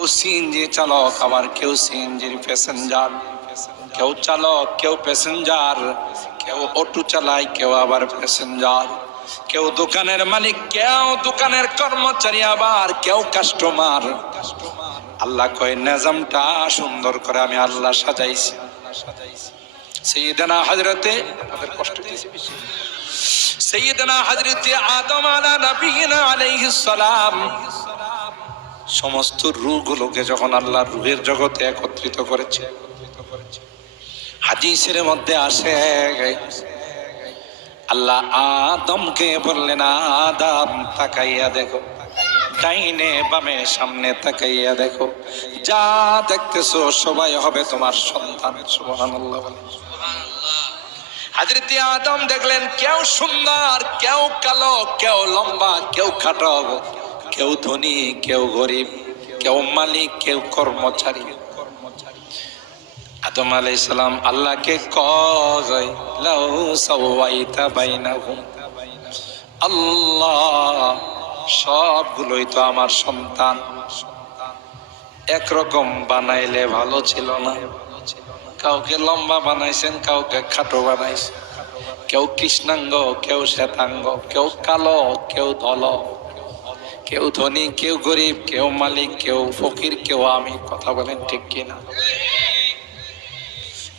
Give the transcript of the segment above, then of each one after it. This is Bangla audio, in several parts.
কেউ সিএনজি চালক, আবার কেউ সিএনজির প্যাসেঞ্জার। কেউ চালক, কেউ প্যাসেঞ্জার। কেউ অটো চালায়, কেউ আবার প্যাসেঞ্জার। কেউ দোকানের মালিক, কেউ দোকানের কর্মচারী আবার, কেউ কাস্টমার। আল্লাহ কয়, নিজামটা সুন্দর করে আমি আল্লাহ সাজাইছি। সৈয়দনা হজরতে আমাদের কষ্ট সৈয়দনা হজরতে আদম আলা নবীনা আলাইহিস সালাম সমস্ত রূহগুলোকে যখন আল্লাহ রূহের জগতে একত্রিত করেছে, হাদিসের মধ্যে আসে, আল্লাহ আদমকে বললেন, আদম, তাকাইয়া দেখো। ডাইনে বামে সামনে তাকাইয়া দেখো। যা দেখতেছো সবাই হবে তোমার সন্তান। সুবহানাল্লাহ বলে। হাজরতি আদম দেখলেন, কেউ সুন্দর, কেউ কালো, কেউ লম্বা, কেউ খাটো কেউ ধনী, কেউ গরিব, কেউ মালিক, কেউ কর্মচারী। আদম আলাই সালাম আল্লাহকে আল্লাহ সবগুলোই তো আমার সন্তান। একরকম বানাইলে ভালো ছিল না। কাউকে লম্বা বানাইছেন, কাউকে খাটো বানাইছেন। কেউ কৃষ্ণাঙ্গ, কেউ শ্বেতাঙ্গ, কেউ কালো, কেউ ধল। কেউ ধনী, কেউ গরিব, কেউ মালিক, কেউ ফকির, কেউ আমি, কথা বলেন ঠিক কিনা?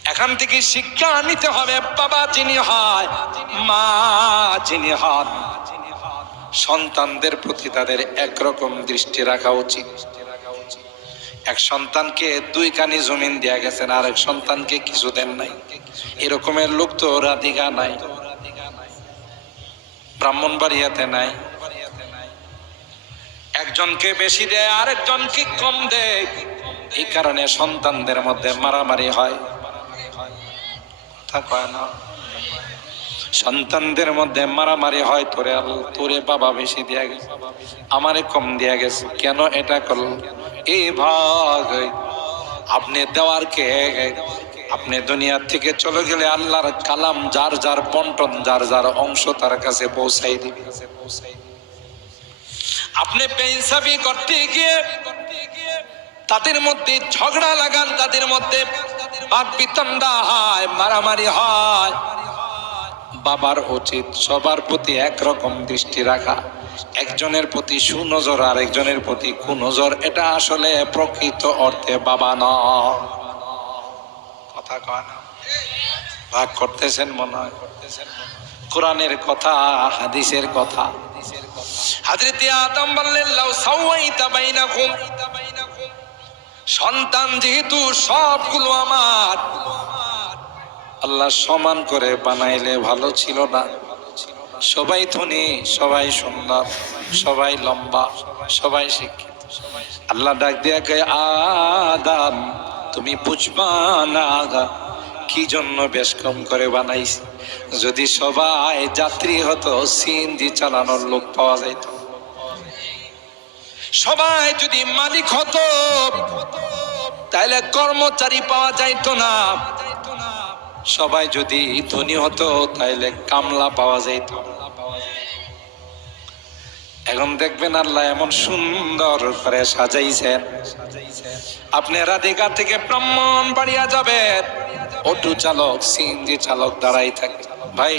এখান থেকে শিক্ষা নিতে হবে, বাবা যিনি হয়, মা যিনি হন। সন্তানদের প্রতি তাদের একরকম দৃষ্টি রাখা উচিত। এক সন্তানকে দুই কানি জমিন দেয়া গেছেন, আর এক সন্তানকে কিছু দেন নাই। এরকমের লোক তো রাধিকা নাই। ব্রাহ্মণ বাড়িয়াতে নাই। একজনকে বেশি দেয় আর আরেকজনকে কম দেয়। এই কারণে সন্তানদের মধ্যে মারামারি হয়। না। সন্তানদের মধ্যে মারামারি হয়, তোরে তোরে বাবা বেশি দিয়া গেছে, আমারে কম দিয়া গেছে। কেন এটা করল? এই ভাগ, আপনি দেওয়ার কে? আপনি দুনিয়ার থেকে চলে গেলে আল্লাহর কালাম যার যার বন্টন, যার যার অংশ তার কাছে পৌঁছাই দিবে। আপনি বেইনসাফি করতে গিয়ে তাদের মধ্যে ঝগড়া লাগান, তাদের মধ্যে হয়, মারামারি হয়। বাবার উচিত সবার প্রতি একরকম দৃষ্টি রাখা। একজনের প্রতি সুনজর আর একজনের প্রতি কুনজর, এটা আসলে প্রকৃত অর্থে বাবা ন কথা কয় করতেছেন মনে হয়। কোরআনের কথা, হাদিসের কথা। হাজরতে আদম বললেন, লাউ সাওয়াইতা বাইনাকুম। সন্তান যেহেতু সবগুলো আমার, আল্লাহ সমান করে বানাইলে ভালো ছিল না। সবাই ধনী, সবাই সুন্দর, সবাই লম্বা, সবাই শিক্ষিত। আল্লাহ ডাক দিয়া কে আদাম, তুমি বুঝবা না কি জন্য বেশ কম করে বানাইছি? যদি সবাই যাত্রী হতো, সিএনজি চালানোর লোক পাওয়া যাইত। সবাই যদি মালিক হতো তাহলে কর্মচারী পাওয়া যাইত না। সবাই যদি ধনী হতো তাহলে কামলা পাওয়া যাইত। এখন দেখবেন আল্লাহ এমন সুন্দর করে সাজাইছেন। আপনি রাধিকা থেকে ব্রাহ্মণ বাড়িয়া যাবেন। অটো চালক, সিএনজি চালক দাঁড়াই থাকে। ভাই,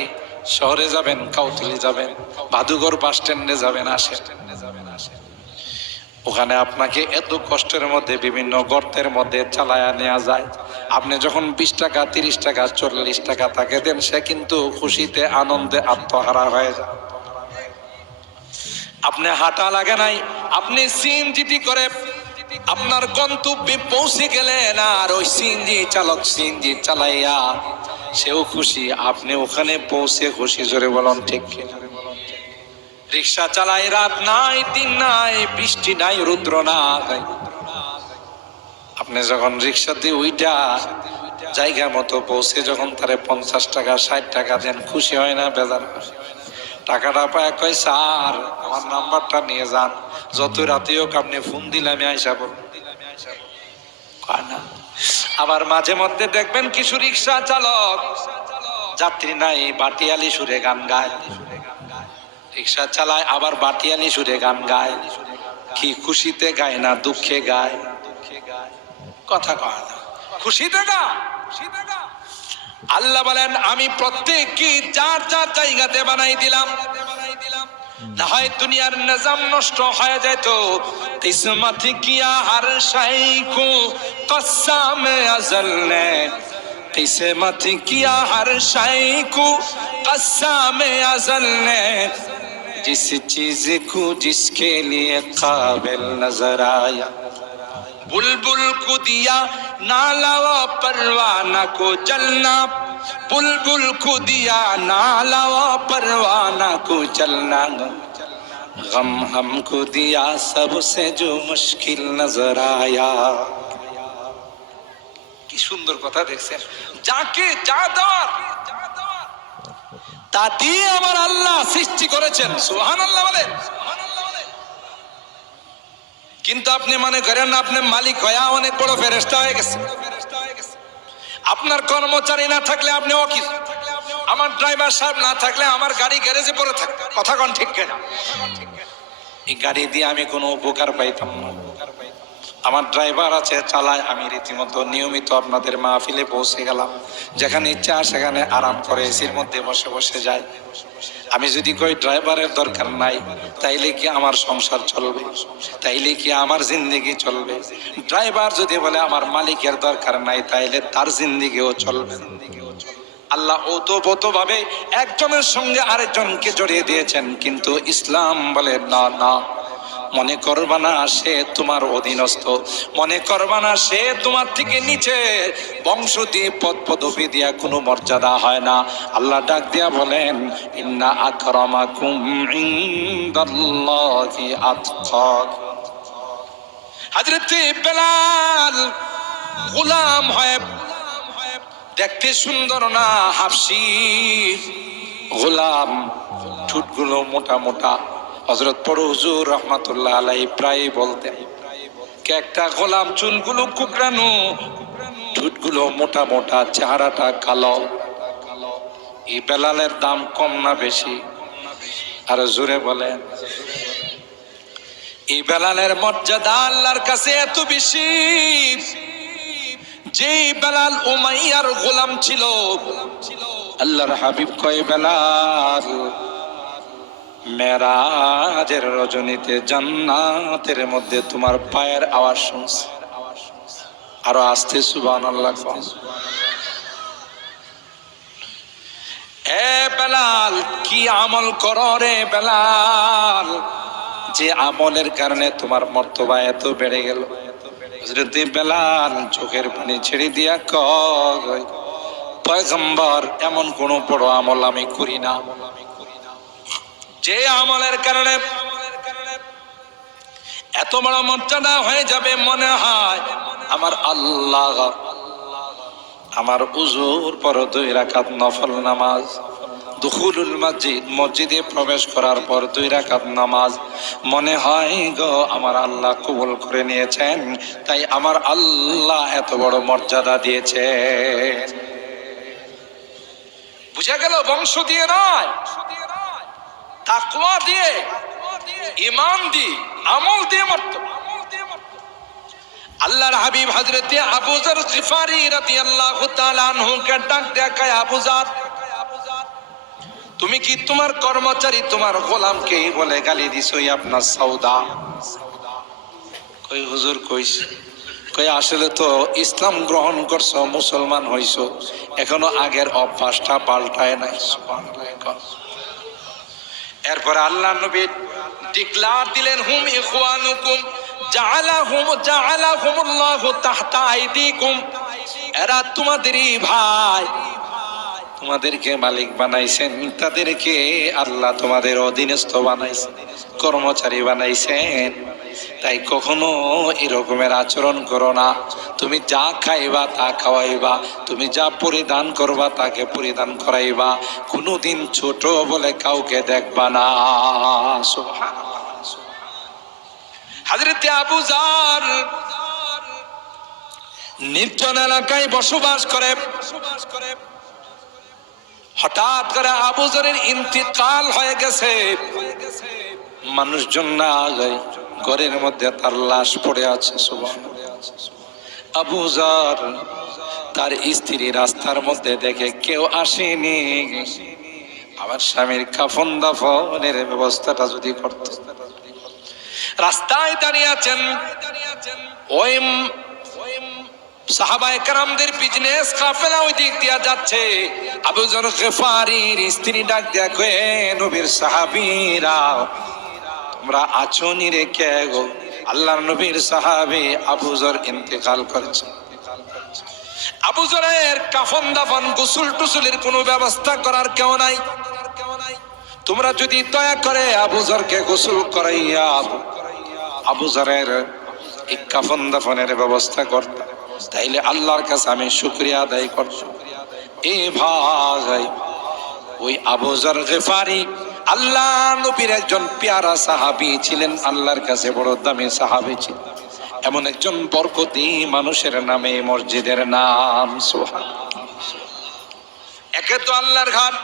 শহরে যাবেন, কাউতলি যাবেন বাদুগর বাস স্ট্যান্ডে যাবেন আসে ওখানে আপনাকে এত কষ্টের মধ্যে, বিভিন্ন গর্তের মধ্যে চালায়া নেওয়া যায়। আপনি যখন বিশ টাকা, তিরিশ টাকা, চল্লিশ টাকা তাকে দেন, সে কিন্তু খুশিতে, আনন্দে আত্মহারা হয়ে যায়। আপনি হাঁটা লাগে নাই, আপনি সিএনজিটি করে আপনার গন্তব্যে পৌঁছে গেলেন আর ওই সিএনজি চালক সিএনজি চালাইয়া সেও খুশি, আপনি ওখানে পৌঁছে খুশি, জোরে বলুন ঠিক কিনা রিক্সা চালাই রাত নাই, দিন নাই, বৃষ্টি নাই, রুদ্র নাই আপনি যখন রিক্সা দিয়ে ওইটা জায়গা মতো পৌঁছে, যখন তারে পঞ্চাশ টাকা, ষাট টাকা দেন, খুশি হয় না, বেজার খুশি হয়? টাকাটা পায়, কয়, স্যার, আমার নাম্বারটা নিয়ে যান। যত রাতে হোক আপনি ফোন দিলে আমি আইসা না। আবার মাঝে মধ্যে দেখবেন কিছু রিক্সা চালক, যাত্রী নাই, বাটিয়ালি সুরে গান গায়। রিক্সা চালায়, আবার বাটিয়ালি সুরে গান গায়। কি খুশিতে গায় না দুঃখে গায়। কথা কয় না। খুশিতে গা খুশিতে গা আল্লাহ বলেন আমি প্রত্যেককে যার যার জায়গাতে বানাই দিলাম না হয় দুনিয়ার নিজাম নষ্ট হয়ে যেত কিসমত কিয়া হর শাই কো কসাম আজল নে কিসমত কিয়া হর শাই কো কসাম আজল নে जिस चीज को जिसके लिए काबिल नजर आया बुलबुल को दिया नाला व परवाना को चलना बुलबुल को दिया नाला व परवाना को चलना गम हमको दिया सबसे जो मुश्किल नजर आया কি সুন্দর কথা দেখছেন যাকে যা দেওয়ার তা দিয়ে আমার আল্লাহ সৃষ্টি করেছেন সুহান আল্লাহ বলে কিন্তু আপনি মনে করেন না, আপনি মালিক হয়ে অনেক বড় ফেরেস্তা হয়ে গেছে। আপনার কর্মচারী না থাকলে আপনি অকিল। আমার ড্রাইভার সাহেব না থাকলে আমার গাড়ি গ্যারেজে পড়ে থাকে কথা কন ঠিক কেনা? এই গাড়ি দিয়ে আমি কোনো উপকার পাইতাম না। আমার ড্রাইভার আছে, চালায়। আমি রীতিমতো নিয়মিত আপনাদের মাহফিলে পৌঁছে গেলাম। যেখানে ইচ্ছা, সেখানে আরাম করে এসির মধ্যে বসে বসে যাই। আমি যদি কই ড্রাইভারের দরকার নাই, তাইলে কি আমার সংসার চলবে? তাইলে কি আমার জিন্দিগি চলবে? ড্রাইভার যদি বলে আমার মালিকের দরকার নাই, তাইলে তার জিন্দিগিও চলবে আল্লাহ ওতপ্রোত ভাবে একজনের সঙ্গে আরেকজনকে জড়িয়ে দিয়েছেন, কিন্তু ইসলাম বলে, না না। মনে করবা না সে তোমার অধীনস্থ। মনে করবা না সে তোমার থেকে নিচে। বংশ দিয়ে পদ পদবি দিয়া কোনো মর্যাদা হয় না। আল্লাহ ডাক দিয়া বলেন, ইন্না আকরামাকুম ইনদাল্লাহি হযরত বেলাল গোলাম হয়, দেখতে সুন্দর না, হাফসি। গোলাম ঠুটগুলো মোটা মোটা। হজরত পর হুজুর রহমাতুল্লাহ আলাই প্রায় বলতেন একটা গোলাম চুলগুলো কুকরানো ঠুটগুলো মোটা মোটা, চেহারাটা কালো। এই বেলালের দাম কম না বেশি? আর জোরে বলেন, এই বেলালের মর্যাদা আল্লাহর কাছে এত বেশি যে বেলাল উমাইয়ার গোলাম ছিল, আল্লাহর হাবিব কয় বেলাল মেরাজের রজনীতে জান্নাতের মধ্যে তোমার পায়ের আওয়াজ শুনছে। আরও আসতে সুবান আল্লাহ এ বেলাল, কি আমল করো রে বেলাল? যে আমলের কারণে তোমার মর্তবা এত বেড়ে গেল। বেলাল চোখের পানি ছেড়ে দিয়া কয়, পয়গম্বর, এমন কোন বড় আমল আমি করি না। যে আমলের কারণে এত বড় মর্যাদা হয়ে যাবে মনে হয় আমার আল্লাহ, আমার উজুর পর দুই রাকাত নফল নামাজ, দুখুলুল মসজিদ, মসজিদে প্রবেশ করার পর দুই রাকাত নামাজ মনে হয় গো, আমার আল্লাহ কবুল করে নিয়েছেন, তাই আমার আল্লাহ এত বড় মর্যাদা দিয়েছে। বুঝা গেল বংশ দিয়ে নয়? তাকওয়া দিয়ে ইমান দিয়ে, আমল দিয়ে মরত। আল্লাহর হাবিব হযরতে আবু যর গিফারি রাদিয়াল্লাহু তাআলা আনহু কে ডাক দেখায় আবু যর তুমি কি তোমার কর্মচারী তোমার গোলামকে বলে গালি দিছো আপনার সৌদা কই হুজুর কইস কই আসলে তো ইসলাম গ্রহণ করছ, মুসলমান হইছো, এখনও আগের অভ্যাসটা পাল্টায় নাই, সুবহানাল্লাহ এরপরে আল্লাহ নবী ডিক্লার দিলেন, হুম ইখওয়ানুকুম, জাআলাহুম, জাআলাহুমুল্লাহু তাহতা আইদিকুম। এরা তোমাদেরই ভাই। তোমাদেরকে মালিক বানাইছেন, তাদেরকে আল্লাহ তোমাদের অধীনস্থ বানাইছেন, কর্মচারী বানাইছেন। তাই কখনো এরকমের আচরণ করো না। তুমি যা খাইবা, তা খাওয়াইবা। তুমি যা পরিধান করবা, তাকে পরিধান করাইবা। কোনোদিন ছোট বলে কাউকে দেখবা না। হাজরতে আবু জার নির্জন এলাকায় বসবাস করে। বসবাস করে হঠাৎ করে আবু জরের ইন্তিকাল হয়ে গেছে। মানুষজন না আগে ঘরের মধ্যে তার লাশ পড়ে আছে। আবু জার তার স্ত্রী রাস্তার মধ্যে দেখে কেউ আসেনি। আমার স্বামীর কাফন দাফনের ব্যবস্থাটা যদি করত। রাস্তায় দাঁড়িয়ে আছেন ওই সাহাবায়ে কারামদের বিজনেস কাফেলা ওই দিক দিয়া যাচ্ছে। আবু জর গেফারির স্ত্রী ডাক কয়ে নবীর সাহাবীরা নি রে কে গো? আল্লাহর নবীর সাহাবী আবু জর ইন্তেকাল করেছে। আবু জরের কাফন দাফন, গোসল টুসুলের কোনো ব্যবস্থা করার কেউ নাই। তোমরা যদি দয়া করে আবু জরকে গোসল করাইয়া আবু জরের এই কাফন দাফনের ব্যবস্থা করতাম তাইলে আল্লাহর কাছে আমি শুক্রিয়া আদায় করব এ ভাই, ওই আবু জর গেফারি আল্লাহ নবীর একজন পেয়ারা সাহাবি ছিলেন, আল্লাহর কাছে বড় দামি সাহাবি ছিলেন। এমন একজন বরকতি মানুষের নামে মসজিদের নাম সোহান একে তো আল্লাহর ঘাট।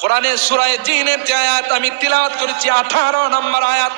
কোরআনে সুরায় জিনের যে আয়াত আমি তিলাওয়াত করেছি, আঠারো নম্বর আয়াত।